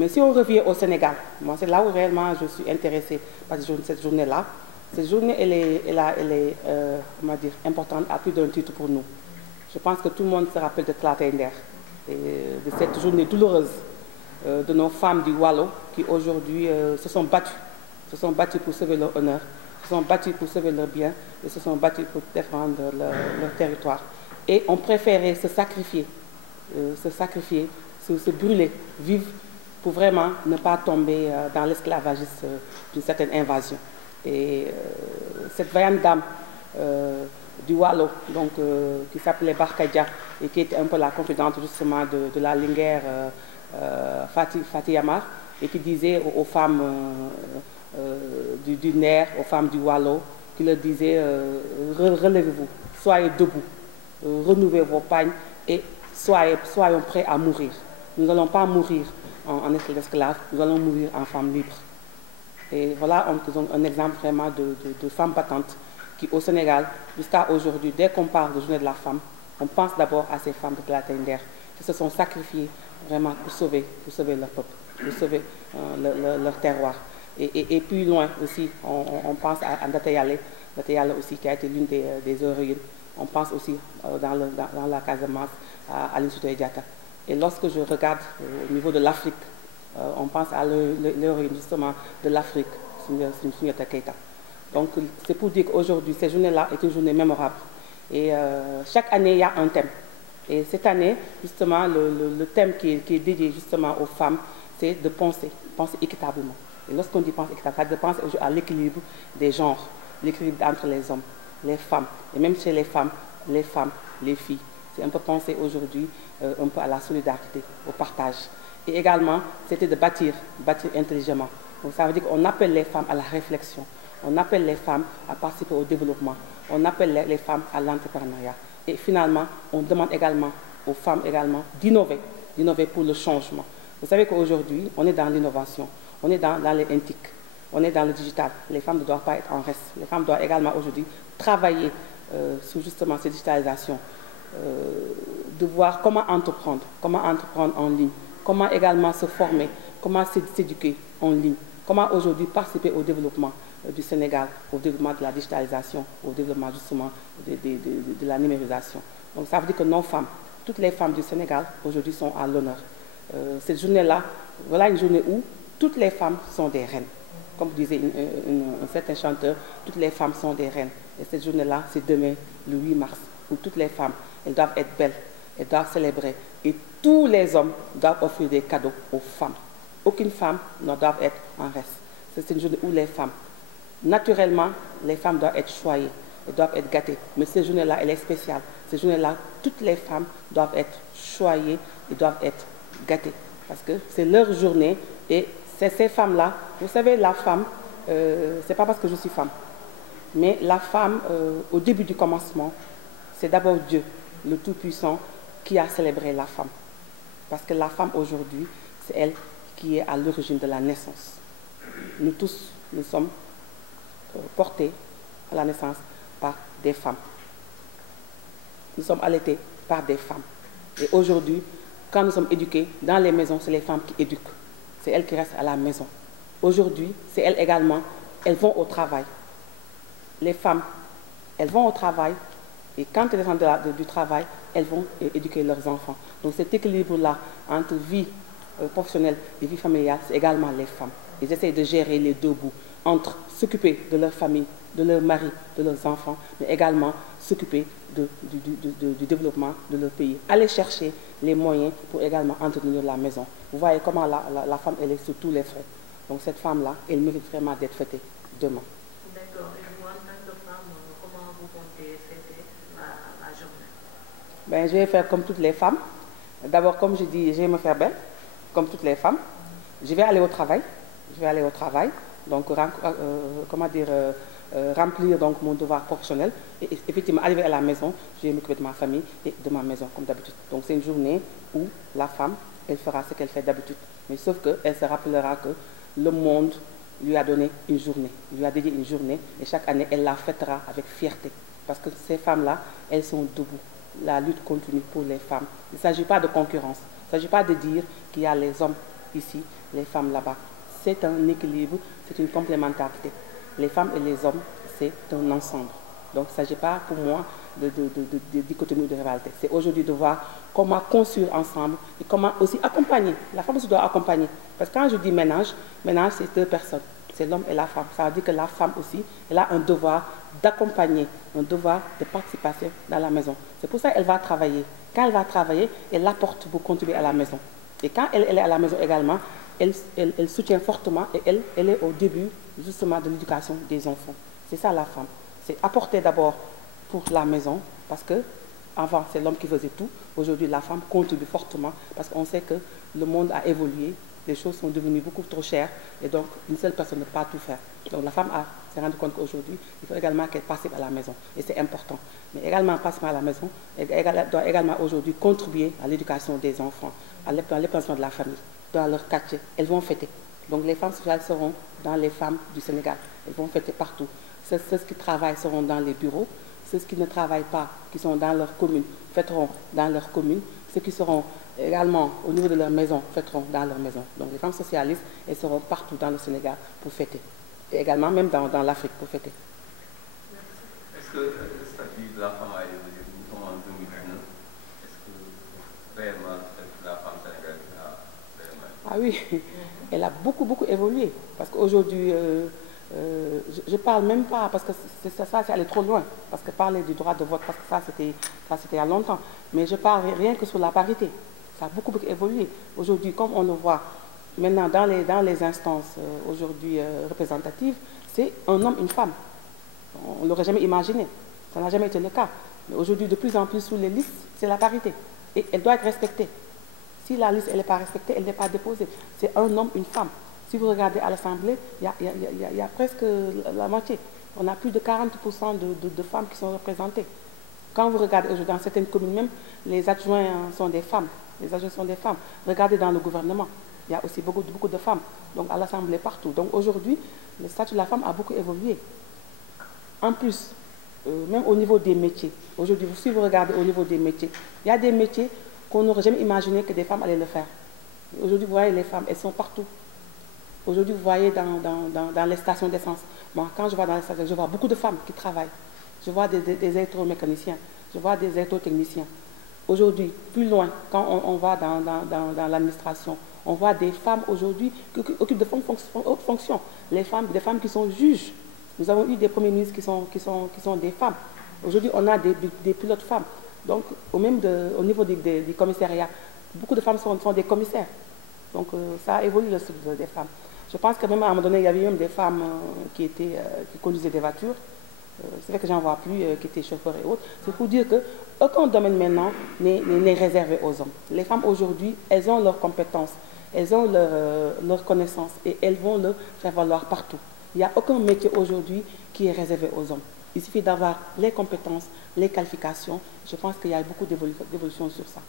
Mais si on revient au Sénégal, moi c'est là où réellement je suis intéressée par cette journée-là. Cette journée, elle est comment dire, importante à plus d'un titre pour nous. Je pense que tout le monde se rappelle de Tlatay Nder et de cette journée douloureuse de nos femmes du Waalo qui aujourd'hui se sont battues pour sauver leur honneur, se sont battues pour sauver leur bien et se sont battues pour défendre leur territoire. Et ont préféré se sacrifier, se brûler, vivre pour vraiment ne pas tomber dans l'esclavagisme d'une certaine invasion. Et cette vaillante dame du Waalo, donc, qui s'appelait Barka Dia et qui était un peu la confidente justement de la Linguère Fati Yamar, et qui disait aux femmes du Ner, aux femmes du Waalo, qui leur disait relevez-vous, soyez debout, renouvelez vos pagnes et soyons prêts à mourir. Nous n'allons pas mourir en esclave, nous allons mourir en femmes libres. Et voilà un exemple vraiment de femmes battantes qui, au Sénégal, jusqu'à aujourd'hui, dès qu'on parle de journée de la femme, on pense d'abord à ces femmes de Tlatay Nder qui se sont sacrifiées vraiment pour sauver leur peuple, pour sauver leur terroir. Et plus loin aussi, on pense à Ndate Yale aussi, qui a été l'une des héroïnes. On pense aussi dans la Casamance à Aline Sitoé Diatta. Et lorsque je regarde au niveau de l'Afrique, on pense à l'héroïne justement de l'Afrique, Soundiata Keita. Donc c'est pour dire qu'aujourd'hui, cette journée-là est une journée mémorable. Et chaque année, il y a un thème. Et cette année, justement, le thème qui est dédié justement aux femmes, c'est de penser équitablement. Et lorsqu'on dit penser équitablement, ça pense à l'équilibre des genres, l'équilibre entre les hommes, les femmes, et même chez les femmes, les filles. C'est un peu penser aujourd'hui un peu à la solidarité, au partage. Et également, c'était de bâtir intelligemment. Donc ça veut dire qu'on appelle les femmes à la réflexion, on appelle les femmes à participer au développement, on appelle les femmes à l'entrepreneuriat. Et finalement, on demande également aux femmes d'innover pour le changement. Vous savez qu'aujourd'hui, on est dans l'innovation, on est dans les NTIC, on est dans le digital. Les femmes ne doivent pas être en reste. Les femmes doivent également aujourd'hui travailler sur justement cette digitalisation, de voir comment entreprendre en ligne, comment également se former, comment s'éduquer en ligne, comment aujourd'hui participer au développement du Sénégal, au développement de la digitalisation, au développement justement de la numérisation. Donc ça veut dire que nos femmes, toutes les femmes du Sénégal aujourd'hui sont à l'honneur. Cette journée-là, voilà une journée où toutes les femmes sont des reines. Comme disait un certain chanteur, toutes les femmes sont des reines. Et cette journée-là, c'est demain, le 8 mars, où toutes les femmes, elles doivent être belles, elles doivent célébrer. Et tous les hommes doivent offrir des cadeaux aux femmes. Aucune femme ne doit être en reste. C'est une journée où les femmes, naturellement, les femmes doivent être choyées, elles doivent être gâtées. Mais cette journée-là, elle est spéciale. Cette journée-là, toutes les femmes doivent être choyées et doivent être gâtées. Parce que c'est leur journée et c'est ces femmes-là. Vous savez, la femme, c'est pas parce que je suis femme. Mais la femme, au début du commencement, c'est d'abord Dieu, le Tout-Puissant, qui a célébré la femme. Parce que la femme aujourd'hui, c'est elle qui est à l'origine de la naissance. Nous tous, nous sommes portés à la naissance par des femmes. Nous sommes allaités par des femmes. Et aujourd'hui, quand nous sommes éduqués, dans les maisons, c'est les femmes qui éduquent. C'est elles qui restent à la maison. Aujourd'hui, c'est elles également, elles vont au travail. Les femmes, elles vont au travail et quand elles descendent du travail, elles vont éduquer leurs enfants. Donc cet équilibre-là entre vie professionnelle et vie familiale, c'est également les femmes. Ils essaient de gérer les deux bouts, entre s'occuper de leur famille, de leur mari, de leurs enfants, mais également s'occuper du développement de leur pays. Aller chercher les moyens pour également entretenir la maison. Vous voyez comment la femme, elle est sur tous les fronts. Donc cette femme-là, elle mérite vraiment d'être fêtée demain. D'accord. Et vous, en tant que femme, comment vous comptez fêter la journée? Ben, je vais faire comme toutes les femmes. D'abord, comme je dis, je vais me faire belle, comme toutes les femmes. Je vais aller au travail. Donc, comment dire, remplir donc mon devoir professionnel. Et effectivement, arriver à la maison, je vais m'occuper de ma famille et de ma maison, comme d'habitude. Donc, c'est une journée où la femme, elle fera ce qu'elle fait d'habitude. Mais sauf qu'elle se rappellera que le monde lui a donné une journée, lui a dédié une journée, et chaque année, elle la fêtera avec fierté. Parce que ces femmes-là, elles sont debout. La lutte continue pour les femmes. Il ne s'agit pas de concurrence. Il ne s'agit pas de dire qu'il y a les hommes ici les femmes là-bas. C'est un équilibre, c'est une complémentarité. Les femmes et les hommes, c'est un ensemble. Donc il ne s'agit pas pour moi de dichotomie ou de rivalité. C'est aujourd'hui de voir comment construire ensemble et comment aussi accompagner. La femme aussi doit accompagner. Parce que quand je dis ménage, ménage c'est 2 personnes. C'est l'homme et la femme. Ça veut dire que la femme aussi, elle a un devoir d'accompagner, un devoir de participation dans la maison. C'est pour ça qu'elle va travailler. Quand elle va travailler, elle apporte pour contribuer à la maison. Et quand elle est à la maison également, elle soutient fortement et elle est au début justement de l'éducation des enfants. C'est ça la femme. C'est apporter d'abord pour la maison, parce que avant c'est l'homme qui faisait tout. Aujourd'hui la femme contribue fortement parce qu'on sait que le monde a évolué, les choses sont devenues beaucoup trop chères et donc une seule personne ne peut pas tout faire. Donc la femme s'est rendue compte qu'aujourd'hui il faut également qu'elle participe à la maison et c'est important. Mais également participer à la maison, elle doit également aujourd'hui contribuer à l'éducation des enfants, à l'épanouissement de la famille, dans leur quartier. Elles vont fêter. Donc les femmes sociales seront dans les femmes du Sénégal. Elles vont fêter partout. Ceux qui travaillent seront dans les bureaux. Ceux qui ne travaillent pas, qui sont dans leur commune, fêteront dans leur commune. Ceux qui seront également au niveau de leur maison, fêteront dans leur maison. Donc les femmes socialistes, elles seront partout dans le Sénégal pour fêter. Et également même dans l'Afrique pour fêter. Est-ce que le statut de la femme a évolué? Nous sommes en 2019. Est-ce que réellement la femme sénégalaise a réellement... Ah oui, elle a beaucoup évolué. Parce qu'aujourd'hui... je parle même pas, parce que ça c'est aller trop loin, parce que parler du droit de vote, parce que ça c'était il y a longtemps, mais je parle rien que sur la parité. Ça a beaucoup évolué. Aujourd'hui, comme on le voit maintenant dans les instances aujourd'hui représentatives, c'est un homme, une femme. On ne l'aurait jamais imaginé, ça n'a jamais été le cas. Mais aujourd'hui, de plus en plus sur les listes, c'est la parité. Et elle doit être respectée. Si la liste n'est pas respectée, elle n'est pas déposée. C'est un homme, une femme. Si vous regardez à l'Assemblée, il y a presque la moitié. On a plus de 40% de femmes qui sont représentées. Quand vous regardez dans certaines communes même, les adjoints sont des femmes. Les adjoints sont des femmes. Regardez dans le gouvernement, il y a aussi beaucoup de femmes. Donc à l'Assemblée, partout. Donc aujourd'hui, le statut de la femme a beaucoup évolué. En plus, même au niveau des métiers, aujourd'hui, si vous regardez au niveau des métiers, il y a des métiers qu'on n'aurait jamais imaginé que des femmes allaient le faire. Aujourd'hui, vous voyez, les femmes, elles sont partout. Aujourd'hui, vous voyez dans les stations d'essence. Moi, quand je vois dans les stations, je vois beaucoup de femmes qui travaillent. Je vois des électromécaniciens, je vois des électrotechniciens. Aujourd'hui, plus loin, quand on va dans l'administration, on voit des femmes aujourd'hui qui occupent de hautes fonctions. Des femmes qui sont juges. Nous avons eu des premiers ministres qui sont des femmes. Aujourd'hui, on a des pilotes femmes. Donc, au niveau des commissariats, beaucoup de femmes sont des commissaires. Donc, ça a évolué le statut des femmes. Je pense que même à un moment donné, il y avait même des femmes qui conduisaient des voitures. C'est vrai que j'en vois plus, qui étaient chauffeurs et autres. C'est pour dire qu'aucun domaine maintenant n'est réservé aux hommes. Les femmes aujourd'hui, elles ont leurs compétences, elles ont leurs connaissances et elles vont le faire valoir partout. Il n'y a aucun métier aujourd'hui qui est réservé aux hommes. Il suffit d'avoir les compétences, les qualifications. Je pense qu'il y a beaucoup d'évolution sur ça.